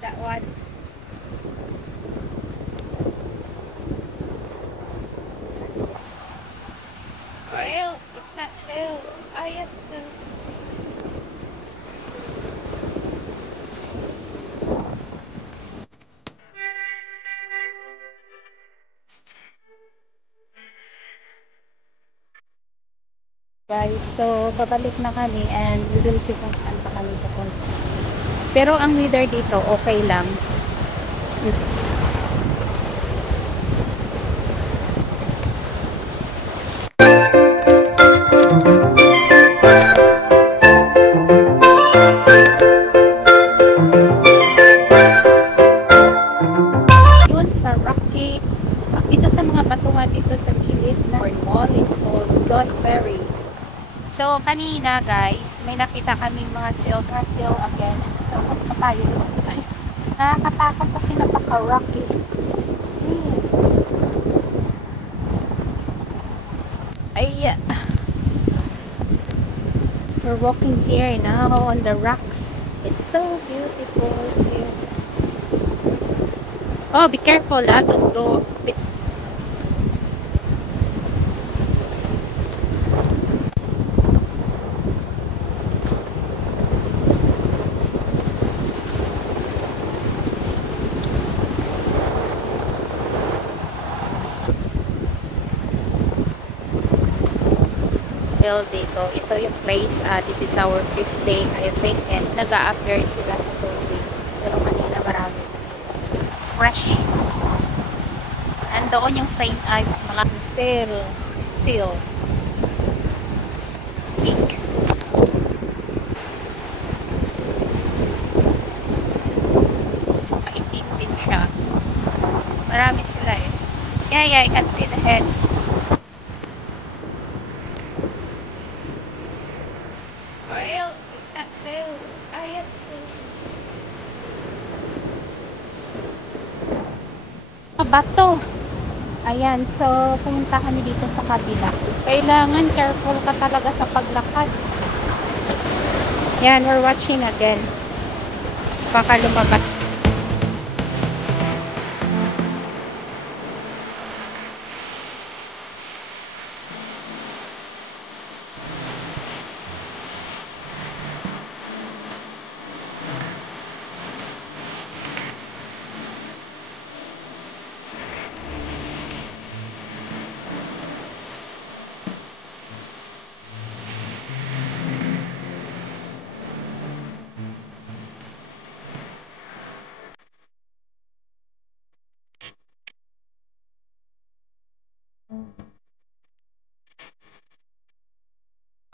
That one. Well, it's not sale. Ah, yes. Guys, so babalik na kami and we will see kung saan pa kami pupunta. Pero ang weather dito, okay lang. Yun sa Rocky, dito sa mga batuhan dito sa gilid na mall is called God Ferry. So, kanina guys, may nakita kami mga sale na sale again. So, punta tayo doon guys. Nakakatakot kasi napaka-rocky. Yes. Ay, we're walking here now on the rocks. It's so beautiful here. Oh, be careful, don't go. Dito. Ito yung place. This is our 5th day, I think. And nag-a-appear sila sa tubig. Pero kanina marami. Fresh. And doon yung St. Ives. Mga seal. Seal. Pink. Maitim din siya. Marami sila eh. Yeah, I can see the head. Well, it's not sale. I have to. Bato. Ayan, so pumunta kami dito sa kabila. Kailangan careful ka talaga sa paglakad. Yan, we're watching again. Baka lumabas.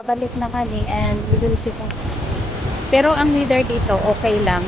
Balik na kami and we will see kung... Pero ang weather dito, okay lang.